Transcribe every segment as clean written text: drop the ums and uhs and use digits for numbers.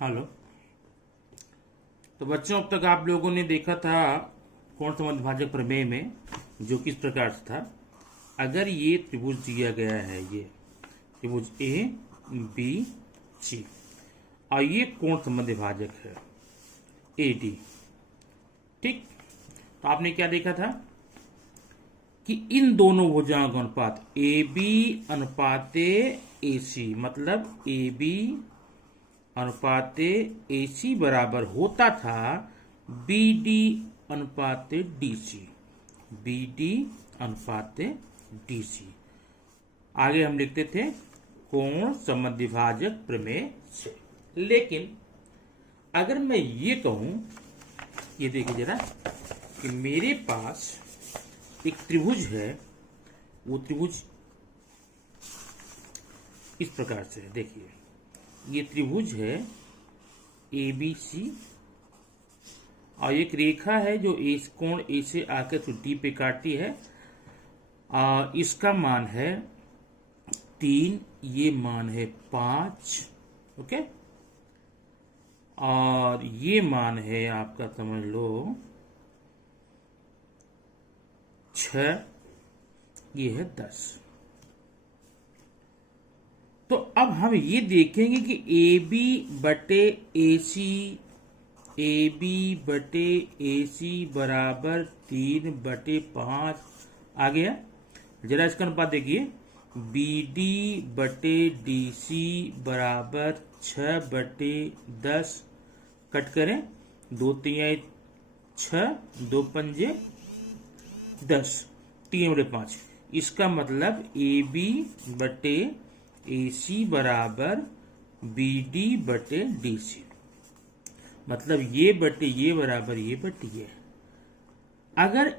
Hello. तो बच्चों, अब तक आप लोगों ने देखा था कोण समद्विभाजक प्रमेय में जो किस प्रकार से था। अगर ये त्रिभुज दिया गया है, ये त्रिभुज ए बी सी, और ये कोण समद्विभाजक है ए डी, ठीक। तो आपने क्या देखा था कि इन दोनों भुजाओं का अनुपात ए बी अनुपाते ए सी, मतलब ए बी अनुपाते ए सी बराबर होता था बी डी अनुपाते डी सी, बी डी अनुपाते डी सी। आगे हम लिखते थे कोण समद्विभाजक प्रमेय से। लेकिन अगर मैं ये कहूं, ये देखिए जरा, कि मेरे पास एक त्रिभुज है, वो त्रिभुज इस प्रकार से है। देखिए, ये त्रिभुज है ए बी सी, और एक रेखा है जो कोण ए से आकर तो डी पे काटती है। इसका मान है 3, ये मान है 5, ओके। और ये मान है आपका, समझ लो, 6, ये है 10। तो अब हम ये देखेंगे कि ए बी बटे ए सी, ए बी बटे ए सी बराबर 3/5 आ गया। जरा इसका अनुपात देखिए, बी डी बटे डी सी बराबर 6/10। कट करें, 2 3 6, 2 पंजे 10, 3/5। इसका मतलब ए बी बटे ए सी बराबर बी डी बटे डी सी, मतलब ये बटे ये बराबर ये बटे ये। अगर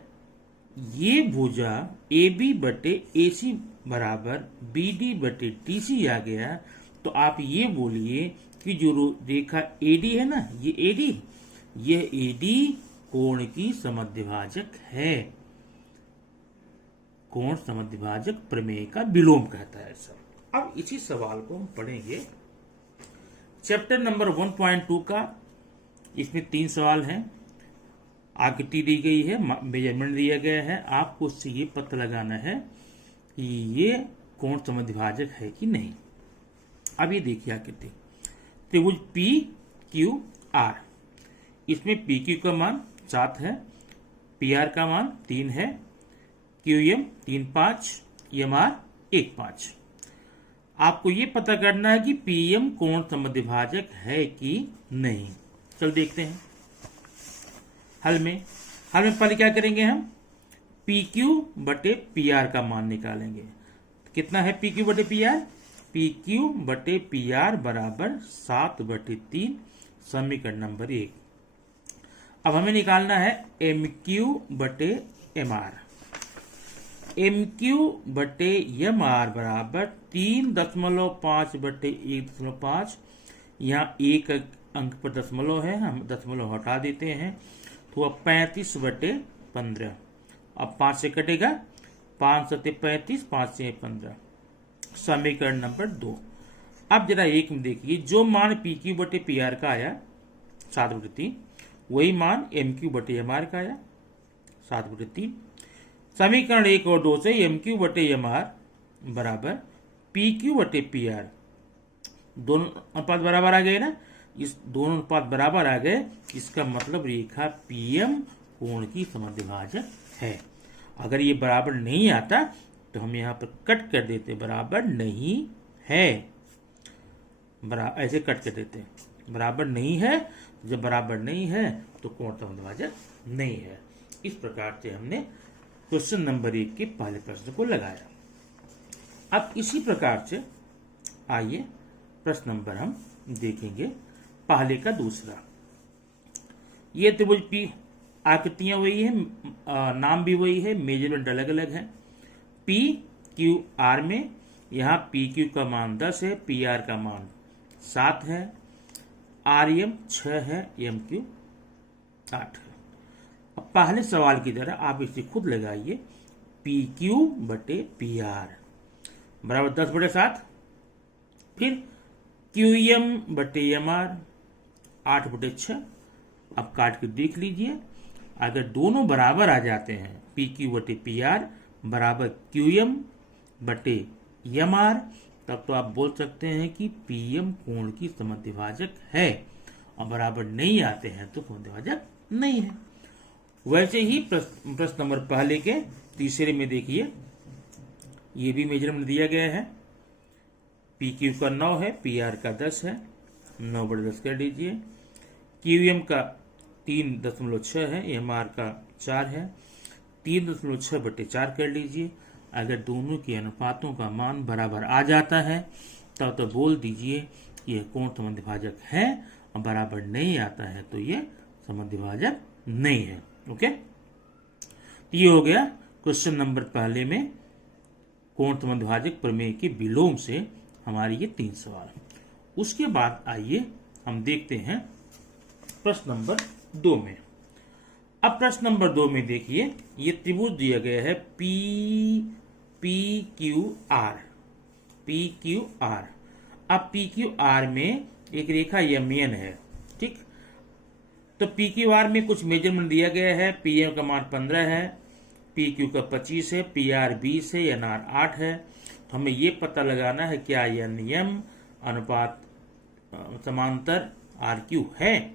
ये भुजा ए बी बटे ए सी बराबर बी डी बटे डी सी आ गया, तो आप ये बोलिए कि जो रेखा ए डी है ना, ये ए डी, यह ए डी कोण की समद्विभाजक है। कोण समद्विभाजक प्रमेय का विलोम कहता है सर। अब इसी सवाल को हम पढ़ेंगे चैप्टर नंबर 1.2 का। इसमें 3 सवाल हैं। आकृति दी गई है, मेजरमेंट दिया गया है, आपको उससे ये पता लगाना है कि ये कोण समद्विभाजक है कि नहीं। अब ये देखिए आकृति, त्रिभुज पी क्यू आर, इसमें पी क्यू का मान 7 है, पी आर का मान 3 है, क्यू एम 3 5, एम आर 1 5। आपको ये पता करना है कि पीएम कोण समद्विभाजक है कि नहीं। चल देखते हैं हल में पहले क्या करेंगे, हम पी क्यू बटे पी आर का मान निकालेंगे। कितना है पी क्यू बटे पी आर? पी क्यू बटे पी आर बराबर 7/3, समीकरण नंबर 1। अब हमें निकालना है एम क्यू बटे एम आर। एम क्यू बटे एम आर बराबर 3.5/1.5। यहाँ एक अंक पर दशमलव है, हम दशमलव हटा देते हैं, तो अब 35/15। अब 5 से कटेगा, 5 7 35, 5 से 15, समीकरण नंबर 2। अब जरा एक में देखिए, जो मान पी क्यू बटे पी आर का आया 7/3, वही मान एम क्यू बटे एम आर का आया 7/3। समीकरण 1 और 2 से एम क्यू बटे एम आर बराबर पी क्यू बटे पी आर, दोनों अनुपात बराबर आ गए ना। इस दोनों अनुपात बराबर आ गए, इसका मतलब रेखा पीएम कोण की समद्विभाजक है। अगर ये बराबर नहीं आता तो हम यहाँ पर कट कर देते, बराबर नहीं है, ऐसे कट कर देते, बराबर नहीं है। जब बराबर नहीं है तो कोण समद्विभाजक नहीं है। इस प्रकार से हमने क्वेश्चन नंबर 1 के पहले प्रश्न को लगाया। अब इसी प्रकार से आइए प्रश्न नंबर हम देखेंगे पहले का दूसरा। ये त्रिभुज पी, आकृतियां वही है, नाम भी वही है, मेजरमेंट अलग अलग है। पी क्यू आर में यहाँ पी क्यू का मान 10 है, पी आर का मान 7 है, आर एम 6 है, एम क्यू 8 है। अब पहले सवाल की तरह आप इसे खुद लगाइए, पी क्यू बटे पी आर बराबर 10/7, फिर क्यू एम बटे एम आर 8/6। अब काट के देख लीजिए, अगर दोनों बराबर आ जाते हैं, पी क्यू बटे पी आर बराबर क्यू एम बटे एम आर, तब तो आप बोल सकते हैं कि पी एम कोण की समद्विभाजक है, और बराबर नहीं आते हैं तो समद्विभाजक नहीं है। वैसे ही प्रश्न नंबर पहले के तीसरे में देखिए, ये भी मेजरमेंट दिया गया है। पी क्यू का 9 है, पी आर का 10 है, 9/10 कर लीजिए। क्यू एम का 3.6 है, एम आर का 4 है, 3.6/4 कर लीजिए। अगर दोनों के अनुपातों का मान बराबर आ जाता है तब तो बोल दीजिए कि यह कोण समद्विभाजक है, और बराबर नहीं आता है तो ये समद्विभाजक नहीं है। ओके, ये हो गया क्वेश्चन नंबर पहले में कोण समद्विभाजक प्रमेय के विलोम से हमारे ये 3 सवाल। उसके बाद आइए हम देखते हैं प्रश्न नंबर 2 में। अब प्रश्न नंबर 2 में देखिए, ये त्रिभुज दिया गया है पी क्यू आर। अब पी क्यू आर में एक रेखा यमन है, ठीक। तो पी क्यू आर में कुछ मेजरमेंट दिया गया है। पी एम का मान 15 है, पी क्यू का 25 है, पी आर 20 है, एन आर 8 है। तो हमें ये पता लगाना है क्या एन एम अनुपात समांतर आर क्यू है।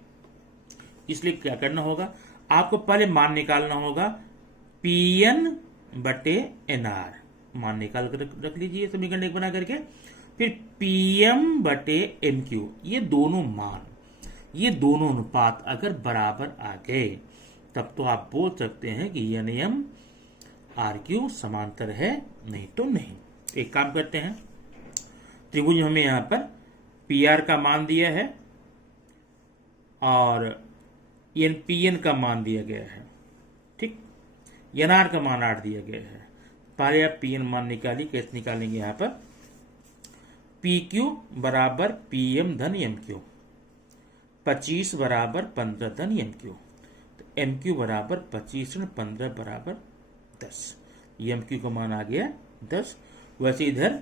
इसलिए क्या करना होगा, आपको पहले मान निकालना होगा पी एन बटे एन आर। मान निकाल कर रख लीजिए समीकरण एक बना करके। फिर पी एम बटे एम क्यू, ये दोनों मान, ये दोनों अनुपात अगर बराबर आ गए तब तो आप बोल सकते हैं कि एन एम आर क्यू समांतर है, नहीं तो नहीं। एक काम करते हैं, त्रिभुज हमें यहां पर पी आर का मान दिया है और एन पी एन का मान दिया गया है, ठीक। एन आर का मान 8 दिया गया है। पहले आप पी एन मान निकालिए। कैसे निकालेंगे, यहां पर पी क्यू बराबर पी एम धन एम क्यू, 25 बराबर 15 धन एम क्यू, तो एम क्यू बराबर 25 ऋण 15 बराबर 10। एम क्यू का मान आ गया 10। वैसे इधर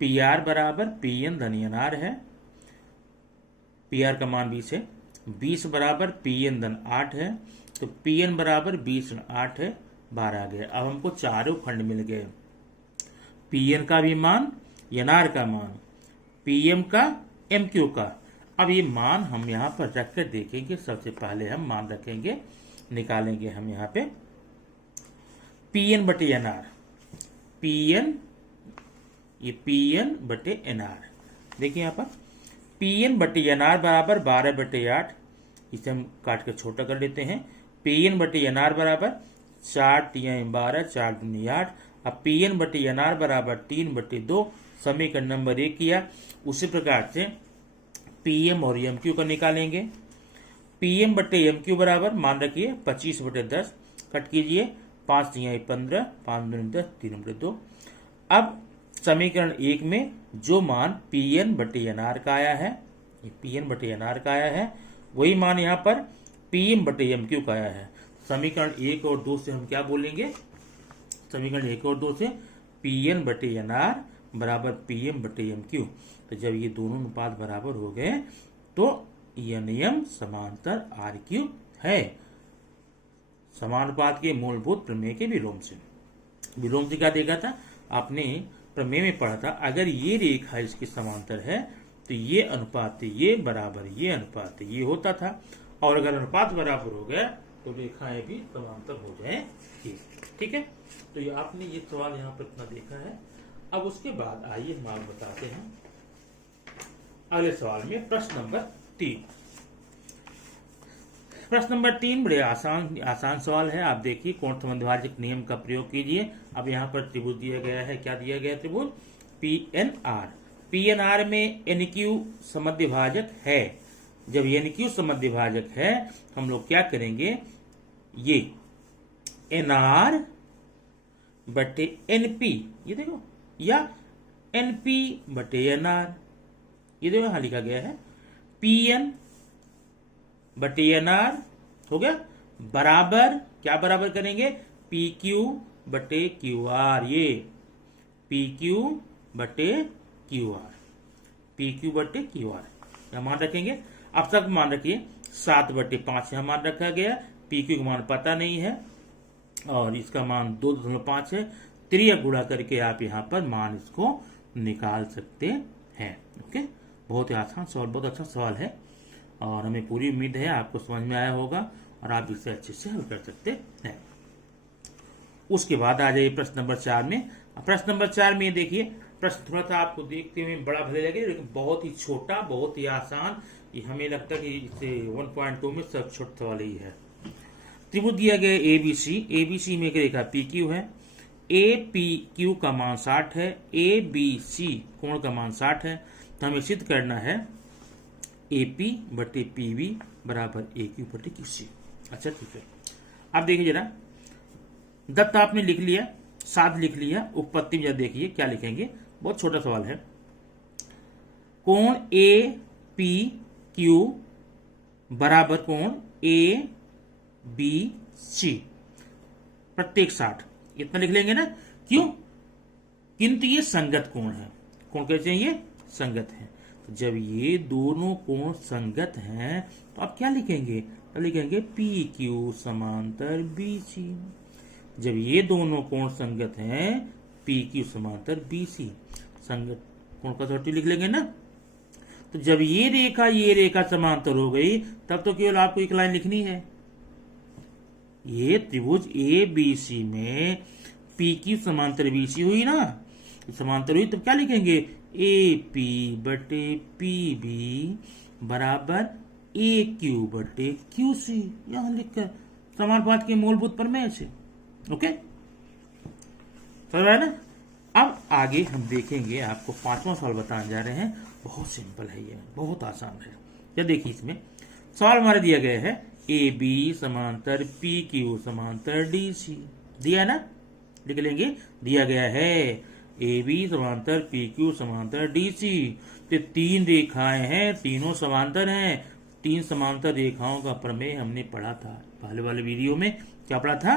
पी आर बराबर पी एन धन एन आर है, पी आर का मान 20 है, 20 बराबर पी एन धन 8 है, तो पी एन बराबर 20 ऋण 8 है, 12 आ गया। अब हमको चारों खंड मिल गए, पी एन का भी मान, एन आर का मान, पी एम का, एम क्यू का। अब ये मान हम यहाँ पर रख कर देखेंगे। सबसे पहले हम मान रखेंगे, निकालेंगे हम यहाँ पे पी एन बटे एन आर, पी एन, ये पी एन बटे एन आर। देखिए यहाँ पर पी एन बटे एन आर बराबर 12/8, इसे हम काट कर छोटा कर लेते हैं। पी एन बटे एन आर बराबर 4 × 12, 4 दूनी 8। अब पी एन बटे एन आर बराबर 3/2, समीकरण नंबर 1 किया। उसी प्रकार से पी एम और एम क्यू का निकालेंगे। पी एम बटे एम क्यू बराबर मान रखिए 25/10, कट कीजिए, 5 × 15, 5 दूनी 10, 3/2। अब समीकरण 1 में जो मान पी एन बटे एन आर का आया है, पी एन बटे एन आर का आया है, वही मान यहाँ पर पी एम बटे एम क्यू का आया है। समीकरण 1 और 2 से हम क्या बोलेंगे, समीकरण 1 और 2 से पी एन बटे एन आर बराबर पी एम बटे एम क्यू। तो जब ये दोनों अनुपात बराबर हो गए तो एन एम समांतर आर क्यू है, समानुपात के मूलभूत प्रमेय के विलोम से। विलोम से क्या देखा था आपने, प्रमेय में पढ़ा था, अगर ये रेखा इसके समांतर है तो ये अनुपात ये बराबर ये अनुपात ये होता था, और अगर अनुपात बराबर हो गया तो रेखाएं भी समांतर हो जाएंगी। ठीक है, तो ये आपने ये सवाल यहाँ पर इतना देखा है। अब उसके बाद आइए हम आपको बताते हैं अगले सवाल में प्रश्न नंबर 3। प्रश्न नंबर 3 बड़े आसान सवाल है। आप देखिए, कोण समद्विभाजक नियम का प्रयोग कीजिए। अब यहाँ पर त्रिभुज दिया गया है, क्या दिया गया त्रिभुज P N R. P N R में एन क्यू समद्विभाजक है। जब एन क्यू समद्विभाजक है हम लोग क्या करेंगे, ये एन आर बटे एन पी, ये देखो, या एन पी बटे एन आर, ये देखो यहां लिखा गया है पी एन बटे एन आर हो गया, बराबर क्या बराबर करेंगे, पी क्यू बटे क्यू आर। ये पी क्यू बटे क्यू आर, पी क्यू बटे क्यू आर मान रखेंगे। अब तक मान रखिए 7/5 यहाँ मान रखा गया, पी क्यू का मान पता नहीं है और इसका मान 2.5 है। त्रिया गुणा करके आप यहाँ पर मान इसको निकाल सकते हैं। ओके, बहुत ही आसान सवाल, बहुत अच्छा सवाल है और हमें पूरी उम्मीद है आपको समझ में आया होगा और आप इसे अच्छे से हल कर सकते हैं। उसके बाद आ जाइए प्रश्न नंबर 4 में। प्रश्न नंबर 4 में देखिए, प्रश्न थोड़ा सा आपको देखते हुए बड़ा भले लगे लेकिन बहुत ही छोटा, बहुत ही आसान। ये हमें लगता है कि इसे 1.2 में सब छोटा सवाल ही है। त्रिभुज दिया गया एबीसी, एबीसी में एक रेखा पी क्यू है, ए पी क्यू का मान 60 है, ए बी सी कोण का मान 60 है। तो हमें सिद्ध करना है ए पी बटे पी बी बराबर ए क्यू बटे क्यू सी। अच्छा ठीक है, अब देखिए जरा, दत्त आपने लिख लिया, साथ लिख लिया, उपपत्ति में देखिए क्या लिखेंगे। बहुत छोटा सवाल है। कोण ए पी क्यू बराबर कोण ए बी सी प्रत्येक 60, इतना लिख लेंगे ना। क्यों? किंतु ये संगत कोण है। कोण कैसे हैं? ये संगत है। तो जब ये दोनों कोण संगत हैं तो आप क्या लिखेंगे? तो लिखेंगे पी क्यू समांतर बी सी। जब ये दोनों कोण संगत हैं, पी क्यू समांतर बी सी, संगत कोण का कसौटी लिख लेंगे ना। तो जब ये रेखा समांतर हो गई तब तो केवल आपको एक लाइन लिखनी है। ये त्रिभुज ए बी सी में पी क्यू समांतर बी सी हुई ना, समांतर हुई, तब क्या लिखेंगे? ए पी बटे पी बी बराबर ए क्यू बटे क्यू सी, यहां लिखकर समानुपात के मूलभूत प्रमेय से। ओके, समझ आया ना। अब आगे हम देखेंगे, आपको 5वां सवाल बताने जा रहे हैं। बहुत सिंपल है, ये बहुत आसान है। या देखिए, इसमें सवाल हमारे दिया गया है ए बी समांतर पी क्यू समांतर डी सी, दिया है ना, लिख लेंगे। दिया गया है ए बी समांतर पी क्यू समांतर डी सी। तो 3 रेखाएं हैं, तीनों समांतर हैं। 3 समांतर रेखाओं का प्रमेय हमने पढ़ा था पहले वाले वीडियो में। क्या पढ़ा था?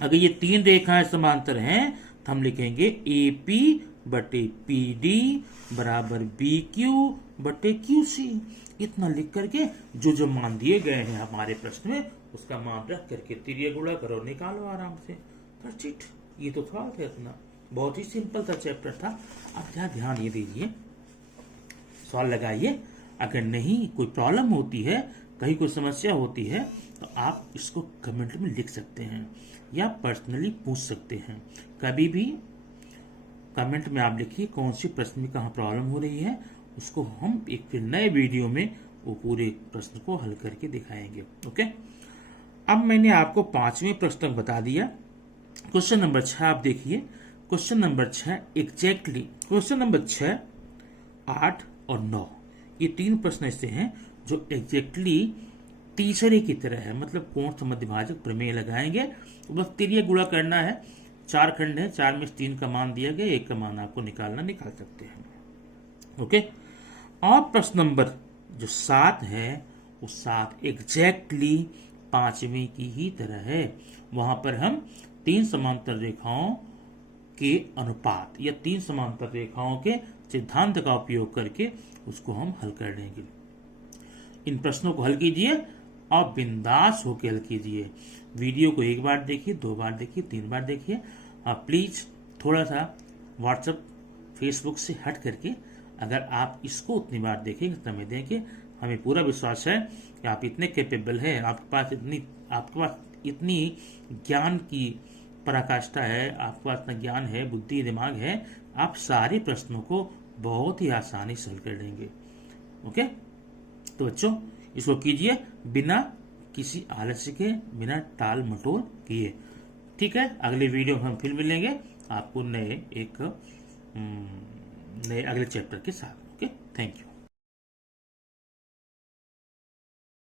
अगर ये 3 रेखाएं समांतर हैं तो हम लिखेंगे ए पी बटे पी डी बराबर बी क्यू बटे क्यू सी। इतना लिख करके जो मान दिए गए हैं हमारे प्रश्न में उसका मान रख करके तिरिया गुणा करो, निकालो आराम से। ठीक, ये तो सवाल था इतना, बहुत ही सिंपल सा चैप्टर था। अब क्या ध्यान ये दीजिए, सवाल लगाइए। अगर नहीं कोई प्रॉब्लम होती है, कहीं कोई समस्या होती है तो आप इसको कमेंट में लिख सकते हैं या पर्सनली पूछ सकते हैं। कभी भी कमेंट में आप लिखिए कौन सी प्रश्न में कहाँ प्रॉब्लम हो रही है, उसको हम एक फिर नए वीडियो में वो पूरे प्रश्न को हल करके दिखाएंगे। ओके, अब मैंने आपको 5वें प्रश्न बता दिया। क्वेश्चन नंबर 6 आप देखिए। Question number 6 exactly, question number 6, 8 और 9, ये 3 प्रश्न ऐसे हैं जो एग्जैक्टली तीसरे की तरह है। मतलब कोण समद्विभाजक प्रमेय लगाएंगे, तो बस तिरिया गुणा करना है। 4 खंड है, 4 में 3 का मान दिया गया, 1 का मान आपको निकाल सकते हैं। ओके, और प्रश्न नंबर जो 7 है वो 7 एग्जैक्टली 5वें की ही तरह है। वहां पर हम 3 समांतर रेखाओं के अनुपात या 3 समांतर रेखाओं के सिद्धांत का उपयोग करके उसको हम हल कर लेंगे। इन प्रश्नों को हल कीजिए और बिंदास होकर हल कीजिए। वीडियो को 1 बार देखिए, 2 बार देखिए, 3 बार देखिए। प्लीज थोड़ा सा व्हाट्सएप फेसबुक से हट करके अगर आप इसको उतनी बार देखेंगे, समय देंगे, हमें पूरा विश्वास है कि आप इतने कैपेबल हैं, आपके पास इतनी ज्ञान की पराकाष्ठा है, आपके पास इतना ज्ञान है, बुद्धि दिमाग है, आप सारे प्रश्नों को बहुत ही आसानी से हल कर लेंगे। ओके, तो बच्चों इसको कीजिए बिना किसी आलस्य के, बिना टाल मटोल किए। ठीक है, अगले वीडियो में हम फिर मिलेंगे आपको नए अगले चैप्टर के साथ। Okay, thank you.